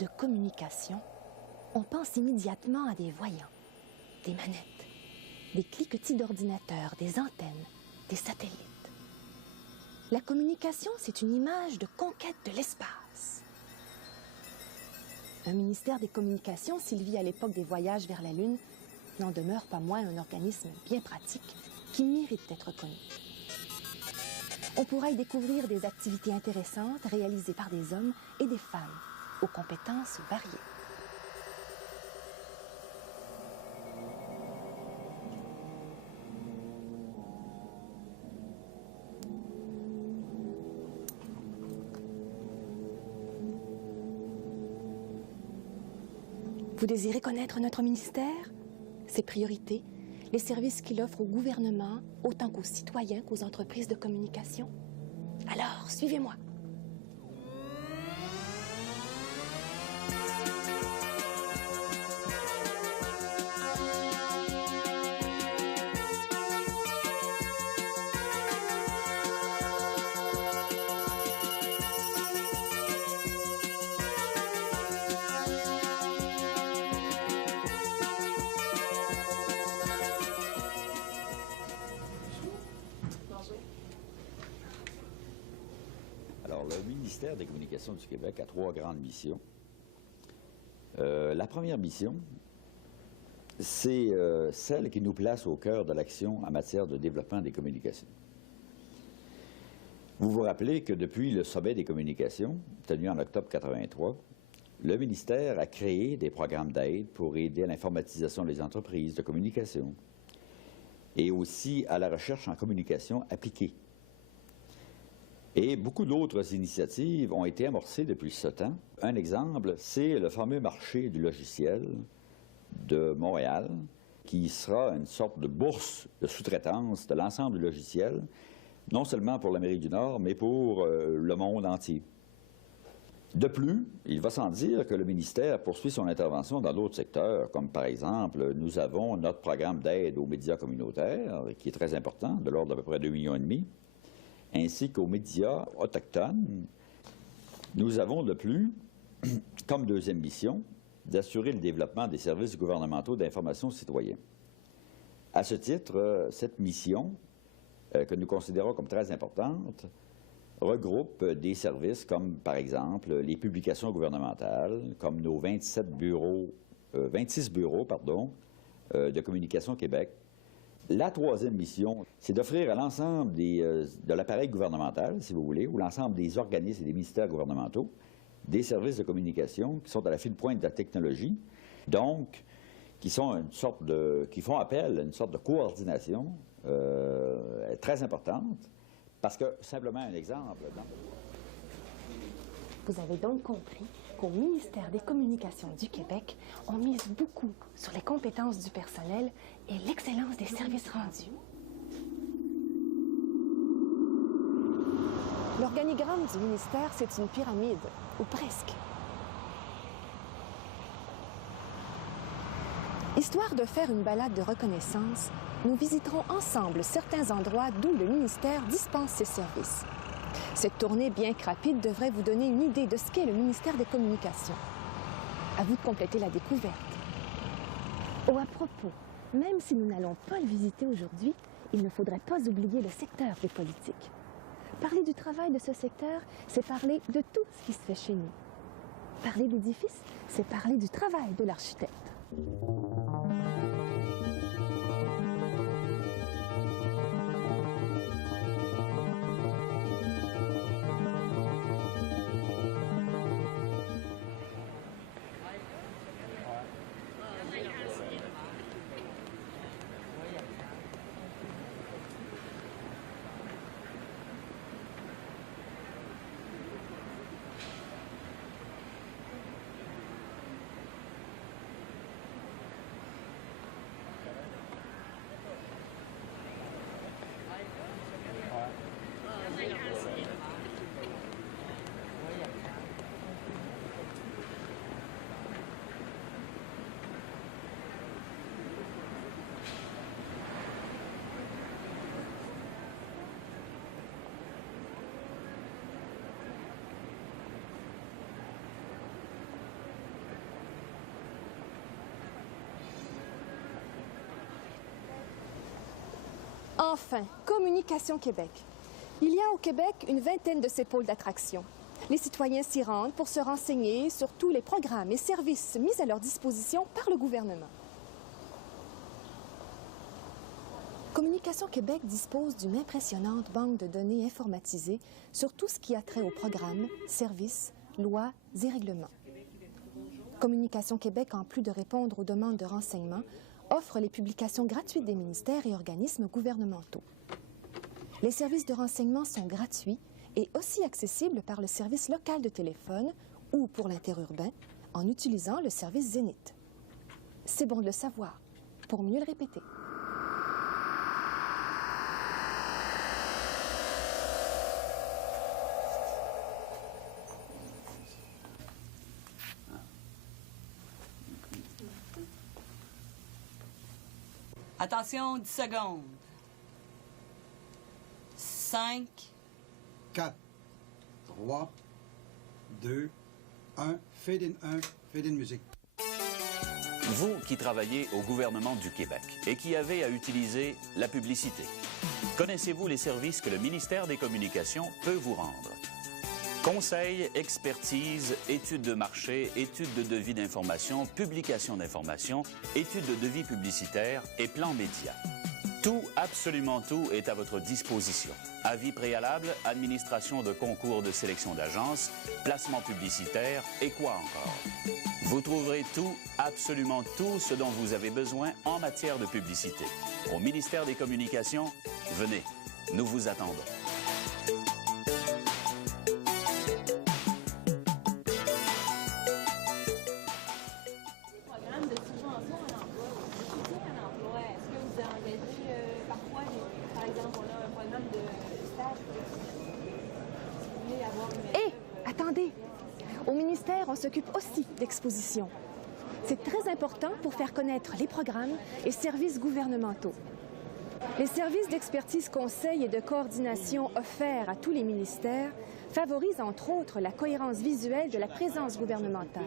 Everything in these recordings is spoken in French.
de communication, on pense immédiatement à des voyants, des manettes, des cliquetis d'ordinateurs, des antennes, des satellites. La communication, c'est une image de conquête de l'espace. Un ministère des Communications, s'il vit à l'époque des voyages vers la Lune, n'en demeure pas moins un organisme bien pratique qui mérite d'être connu. On pourra y découvrir des activités intéressantes réalisées par des hommes et des femmes aux compétences variées. Vous désirez connaître notre ministère, ses priorités, les services qu'il offre au gouvernement, autant qu'aux citoyens qu'aux entreprises de communication? Alors, suivez-moi. Alors, le ministère des Communications du Québec a 3 grandes missions. La première mission, c'est celle qui nous place au cœur de l'action en matière de développement des communications. Vous vous rappelez que depuis le sommet des communications, tenu en octobre 1983, le ministère a créé des programmes d'aide pour aider à l'informatisation des entreprises de communication et aussi à la recherche en communication appliquée. Et beaucoup d'autres initiatives ont été amorcées depuis ce temps. Un exemple, c'est le fameux marché du logiciel de Montréal, qui sera une sorte de bourse de sous-traitance de l'ensemble du logiciel, non seulement pour l'Amérique du Nord, mais pour le monde entier. De plus, il va sans dire que le ministère poursuit son intervention dans d'autres secteurs, comme par exemple, nous avons notre programme d'aide aux médias communautaires, qui est très important, de l'ordre d'à peu près 2,5 millions, ainsi qu'aux médias autochtones. Nous avons de plus, comme deuxième mission, d'assurer le développement des services gouvernementaux d'information aux citoyens. À ce titre, cette mission, que nous considérons comme très importante, regroupe des services comme, par exemple, les publications gouvernementales, comme nos 26 bureaux de communication Québec. La troisième mission, c'est d'offrir à l'ensemble de l'appareil gouvernemental, si vous voulez, ou l'ensemble des organismes et des ministères gouvernementaux, des services de communication qui sont à la fine pointe de la technologie, donc qui font appel à une sorte de coordination très importante, parce que, simplement un exemple... Vous avez donc compris qu'au ministère des Communications du Québec, on mise beaucoup sur les compétences du personnel et l'excellence des services rendus. L'organigramme du ministère, c'est une pyramide, ou presque. Histoire de faire une balade de reconnaissance, nous visiterons ensemble certains endroits d'où le ministère dispense ses services. Cette tournée bien que rapide devrait vous donner une idée de ce qu'est le ministère des Communications. À vous de compléter la découverte. Oh, à propos, même si nous n'allons pas le visiter aujourd'hui, il ne faudrait pas oublier le secteur des politiques. Parler du travail de ce secteur, c'est parler de tout ce qui se fait chez nous. Parler d'édifice, c'est parler du travail de l'architecte. Enfin, Communication Québec. Il y a au Québec une vingtaine de ces pôles d'attraction. Les citoyens s'y rendent pour se renseigner sur tous les programmes et services mis à leur disposition par le gouvernement. Communication Québec dispose d'une impressionnante banque de données informatisées sur tout ce qui a trait aux programmes, services, lois et règlements. Communication Québec, en plus de répondre aux demandes de renseignements, offre les publications gratuites des ministères et organismes gouvernementaux. Les services de renseignement sont gratuits et aussi accessibles par le service local de téléphone ou pour l'interurbain en utilisant le service Zénith. C'est bon de le savoir, pour mieux le répéter. Attention, 10 secondes. 5, 4, 3, 2, 1. Fade in 1, fade in musique. Vous qui travaillez au gouvernement du Québec et qui avez à utiliser la publicité, connaissez-vous les services que le ministère des Communications peut vous rendre? Conseils, expertise, études de marché, études de devis d'information, publication d'informations, études de devis publicitaires et plans médias. Tout, absolument tout, est à votre disposition. Avis préalable, administration de concours de sélection d'agences, placement publicitaire et quoi encore. Vous trouverez tout, absolument tout ce dont vous avez besoin en matière de publicité. Au ministère des Communications, venez, nous vous attendons. Attendez, au ministère, on s'occupe aussi d'expositions. C'est très important pour faire connaître les programmes et services gouvernementaux. Les services d'expertise conseil et de coordination offerts à tous les ministères favorisent entre autres la cohérence visuelle de la présence gouvernementale.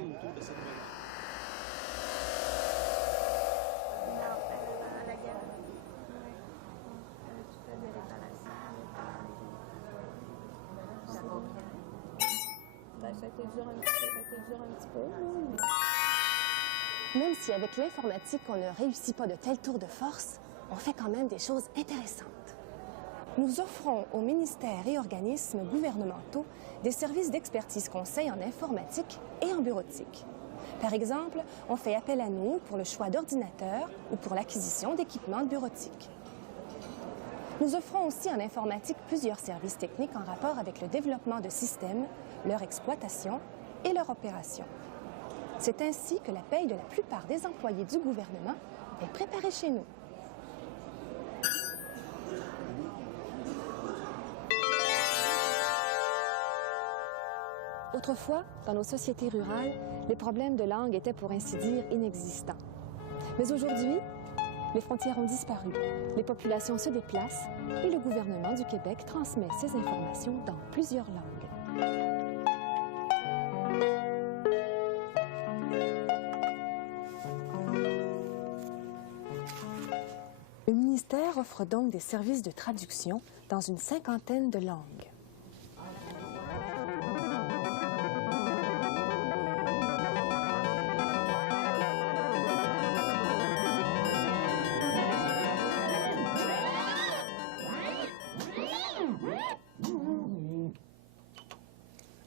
Ça a été dur un petit peu. Même si avec l'informatique, on ne réussit pas de tels tours de force, on fait quand même des choses intéressantes. Nous offrons aux ministères et organismes gouvernementaux des services d'expertise conseil en informatique et en bureautique. Par exemple, on fait appel à nous pour le choix d'ordinateurs ou pour l'acquisition d'équipements de bureautique. Nous offrons aussi en informatique plusieurs services techniques en rapport avec le développement de systèmes, leur exploitation et leur opération. C'est ainsi que la paye de la plupart des employés du gouvernement est préparée chez nous. Autrefois, dans nos sociétés rurales, les problèmes de langue étaient pour ainsi dire inexistants. Mais aujourd'hui, les frontières ont disparu, les populations se déplacent et le gouvernement du Québec transmet ces informations dans plusieurs langues. Le ministère offre donc des services de traduction dans une cinquantaine de langues.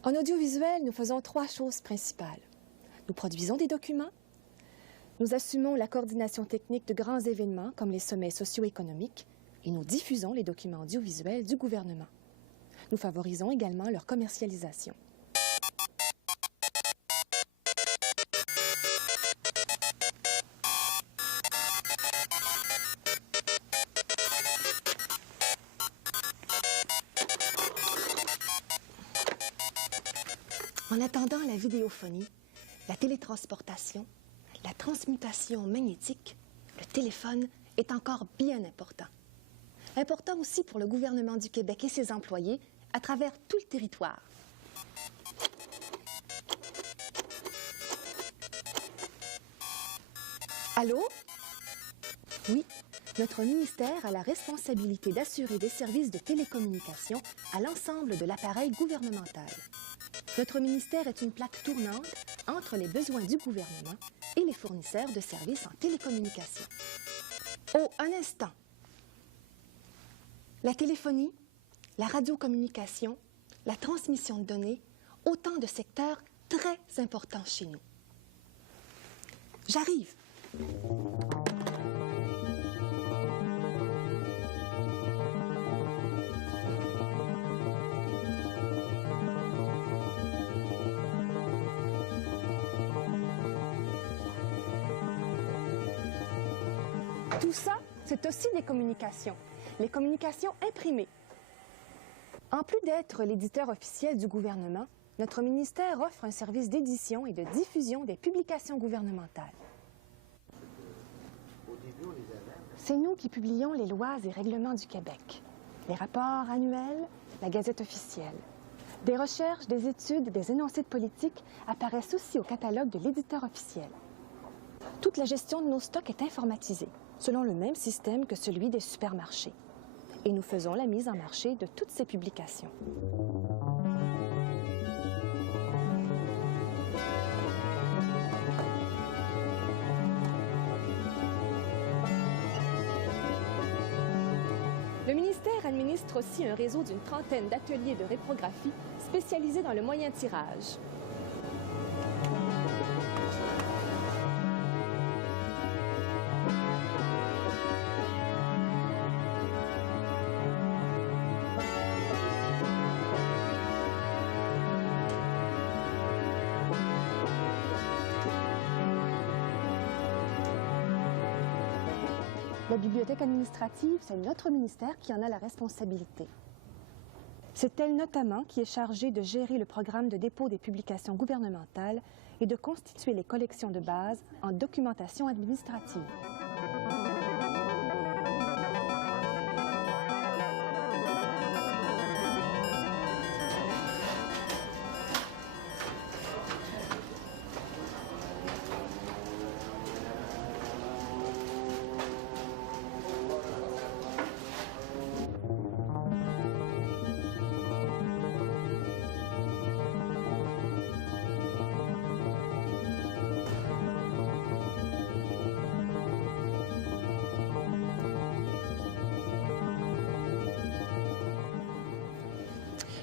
En audiovisuel, nous faisons 3 choses principales. Nous produisons des documents, nous assumons la coordination technique de grands événements comme les sommets socio-économiques et nous diffusons les documents audiovisuels du gouvernement. Nous favorisons également leur commercialisation. En attendant la vidéophonie, la télétransportation, la transmutation magnétique, le téléphone est encore bien important. Important aussi pour le gouvernement du Québec et ses employés à travers tout le territoire. Allô? Oui, Notre ministère a la responsabilité d'assurer des services de télécommunication à l'ensemble de l'appareil gouvernemental. Notre ministère est une plaque tournante entre les besoins du gouvernement et les fournisseurs de services en télécommunication. Oh, un instant! La téléphonie, la radiocommunication, la transmission de données, autant de secteurs très importants chez nous. J'arrive! Tout ça, c'est aussi des communications. Les communications imprimées. En plus d'être l'éditeur officiel du gouvernement, notre ministère offre un service d'édition et de diffusion des publications gouvernementales. C'est nous qui publions les lois et règlements du Québec, les rapports annuels, la Gazette officielle. Des recherches, des études, des énoncés de politique apparaissent aussi au catalogue de l'éditeur officiel. Toute la gestion de nos stocks est informatisée, selon le même système que celui des supermarchés. Et nous faisons la mise en marché de toutes ces publications. Le ministère administre aussi un réseau d'une trentaine d'ateliers de réprographie spécialisés dans le moyen tirage. La bibliothèque administrative, c'est notre ministère qui en a la responsabilité. C'est elle notamment qui est chargée de gérer le programme de dépôt des publications gouvernementales et de constituer les collections de base en documentation administrative.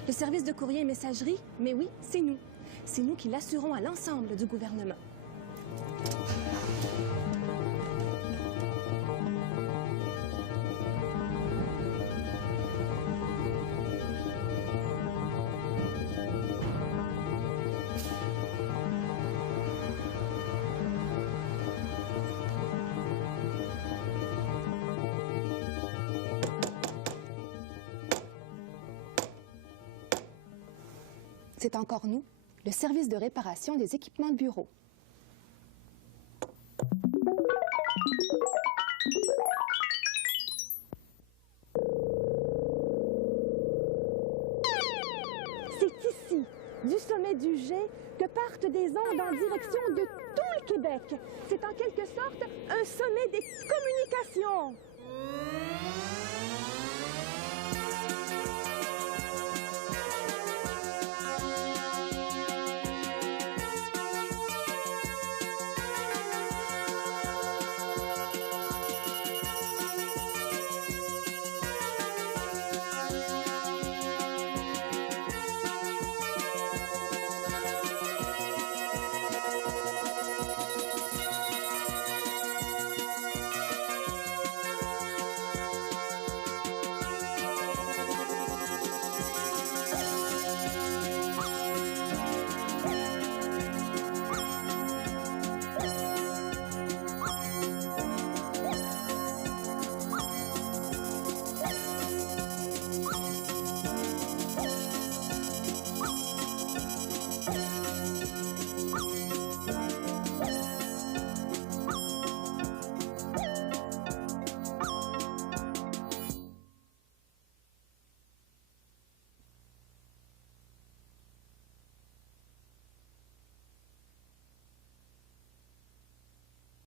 Le service de courrier et messagerie, mais oui, c'est nous. C'est nous qui l'assurons à l'ensemble du gouvernement. C'est encore nous, le service de réparation des équipements de bureau. C'est ici, du sommet du G, que partent des ondes en direction de tout le Québec. C'est en quelque sorte un sommet des communications.